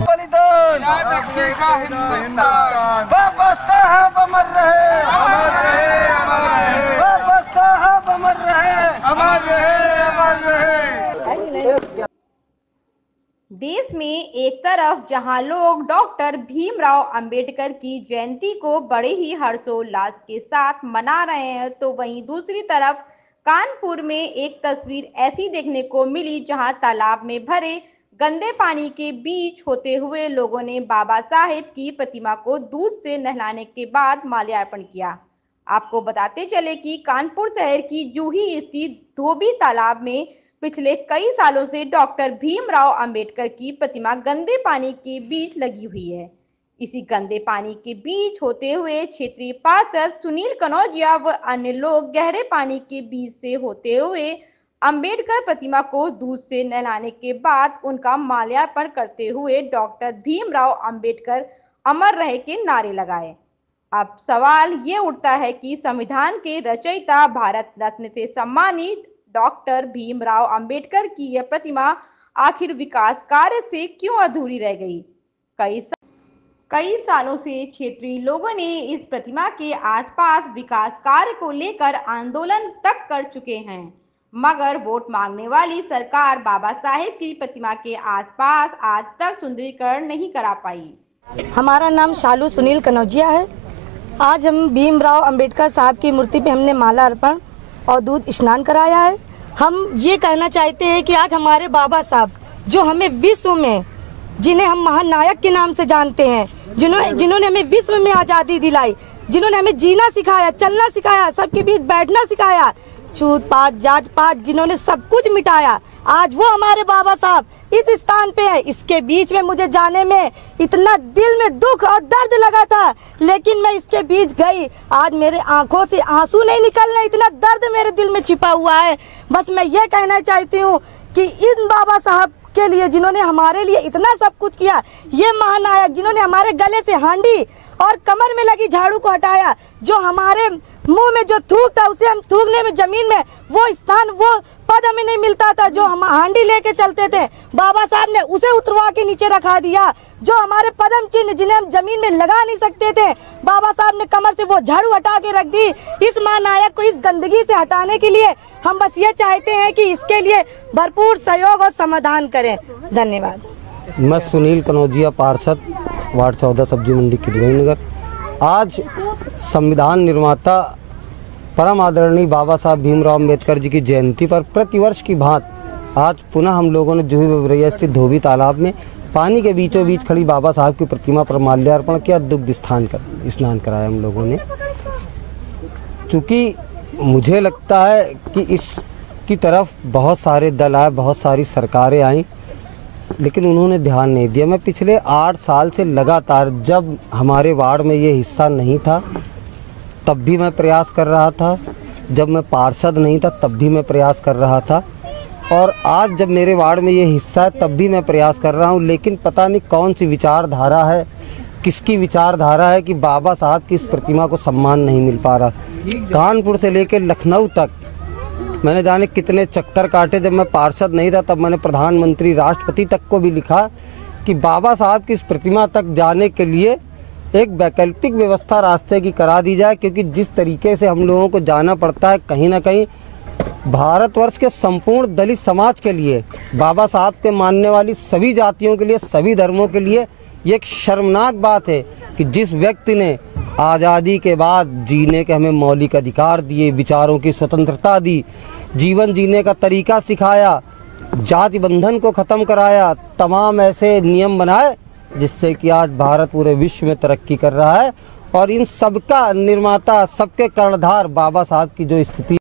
बलिदान बाबा साहब अमर रहे, अमर रहे, अमर रहे। बाबा साहब अमर रहे, अमर रहे, अमर रहे। देश में एक तरफ जहां लोग डॉक्टर भीमराव अंबेडकर की जयंती को बड़े ही हर्षोल्लास के साथ मना रहे हैं, तो वहीं दूसरी तरफ कानपुर में एक तस्वीर ऐसी देखने को मिली जहां तालाब में भरे गंदे पानी के बीच होते हुए लोगों ने बाबा साहेब की प्रतिमा को दूध से नहलाने के बाद माल्यार्पण किया। आपको बताते चले कि कानपुर शहर की जूही स्थित धोबी तालाब में पिछले कई सालों से डॉक्टर भीमराव अंबेडकर की प्रतिमा गंदे पानी के बीच लगी हुई है। इसी गंदे पानी के बीच होते हुए क्षेत्रीय पार्षद सुनील कनौजिया व अन्य लोग गहरे पानी के बीच से होते हुए अंबेडकर प्रतिमा को दूध से नहलाने के बाद उनका माल्यार्पण करते हुए डॉक्टर भीमराव अंबेडकर अमर रहे के नारे लगाए। अब सवाल ये उठता है कि संविधान के रचयिता भारत रत्न से सम्मानित डॉक्टर भीमराव अंबेडकर की यह प्रतिमा आखिर विकास कार्य से क्यों अधूरी रह गई। कई सालों से क्षेत्रीय लोगों ने इस प्रतिमा के आसपास विकास कार्य को लेकर आंदोलन तक कर चुके हैं, मगर वोट मांगने वाली सरकार बाबा साहेब की प्रतिमा के आसपास आज तक सुंदरीकरण नहीं करा पाई। हमारा नाम शालू सुनील कनौजिया है। आज हम भीमराव अंबेडकर साहब की मूर्ति पे हमने माला अर्पण और दूध स्नान कराया है। हम ये कहना चाहते हैं कि आज हमारे बाबा साहब जो हमें विश्व में, जिन्हें हम महानायक के नाम से जानते हैं, जिन्होंने हमें विश्व में आज़ादी दिलाई, जिन्होंने हमें जीना सिखाया, चलना सिखाया, सबके बीच बैठना सिखाया, छूत पात जात पात जिन्होंने सब कुछ मिटाया, आज वो हमारे बाबा साहब इस स्थान पे है। इसके बीच में मुझे जाने में इतना दिल में दुख और दर्द लगा था, लेकिन मैं इसके बीच गई। आज मेरे आंखों से आंसू नहीं निकल रहे, इतना दर्द मेरे दिल में छिपा हुआ है। बस मैं ये कहना चाहती हूँ कि इन बाबा साहब के लिए, जिन्होंने हमारे लिए इतना सब कुछ किया, ये महानायक जिन्होंने हमारे गले से हांडी और कमर में लगी झाड़ू को हटाया, जो हमारे मुंह में जो थूक था उसे हम थूकने में जमीन में वो स्थान, वो पद हमें नहीं मिलता था, जो हम हांडी लेके चलते थे, बाबा साहब ने उसे उतरवा के नीचे रखा दिया। जो हमारे पदम चिन्ह जिन्हें हम जमीन में लगा नहीं सकते थे, बाबा साहब ने कमर से वो झाड़ू हटा के रख दी। इस महानायक को इस गंदगी से हटाने के लिए हम बस ये चाहते हैं कि इसके लिए भरपूर सहयोग और समाधान करें। धन्यवाद। मैं सुनील कनौजिया, पार्षद, वार्ड 14, सब्जी मंडी किदवईनगर। आज संविधान निर्माता परम आदरणीय बाबा साहब भीमराव अंबेडकर जी की जयंती पर प्रतिवर्ष की भांति आज पुनः हम लोगों ने जूही बबरैया स्थित धोबी तालाब में पानी के बीचों बीच खड़ी बाबा साहब की प्रतिमा पर माल्यार्पण किया, दुग्ध स्नान कराया हम लोगों ने। चूँकि मुझे लगता है कि इसकी तरफ बहुत सारे दल आए, बहुत सारी सरकारें आईं, लेकिन उन्होंने ध्यान नहीं दिया। मैं पिछले 8 साल से लगातार, जब हमारे वार्ड में ये हिस्सा नहीं था तब भी मैं प्रयास कर रहा था, जब मैं पार्षद नहीं था तब भी मैं प्रयास कर रहा था, और आज जब मेरे वार्ड में ये हिस्सा है तब भी मैं प्रयास कर रहा हूँ। लेकिन पता नहीं कौन सी विचारधारा है, किसकी विचारधारा है कि बाबा साहब की इस प्रतिमा को सम्मान नहीं मिल पा रहा। कानपुर से लेकर लखनऊ तक मैंने जाने कितने चक्कर काटे। जब मैं पार्षद नहीं था तब मैंने प्रधानमंत्री, राष्ट्रपति तक को भी लिखा कि बाबा साहब की इस प्रतिमा तक जाने के लिए एक वैकल्पिक व्यवस्था रास्ते की करा दी जाए, क्योंकि जिस तरीके से हम लोगों को जाना पड़ता है, कहीं ना कहीं भारतवर्ष के संपूर्ण दलित समाज के लिए, बाबा साहब के मानने वाली सभी जातियों के लिए, सभी धर्मों के लिए ये एक शर्मनाक बात है कि जिस व्यक्ति ने आज़ादी के बाद जीने के हमें मौलिक अधिकार दिए, विचारों की स्वतंत्रता दी, जीवन जीने का तरीका सिखाया, जाति बंधन को ख़त्म कराया, तमाम ऐसे नियम बनाए जिससे कि आज भारत पूरे विश्व में तरक्की कर रहा है, और इन सबका निर्माता, सबके कर्णधार बाबा साहब की जो स्थिति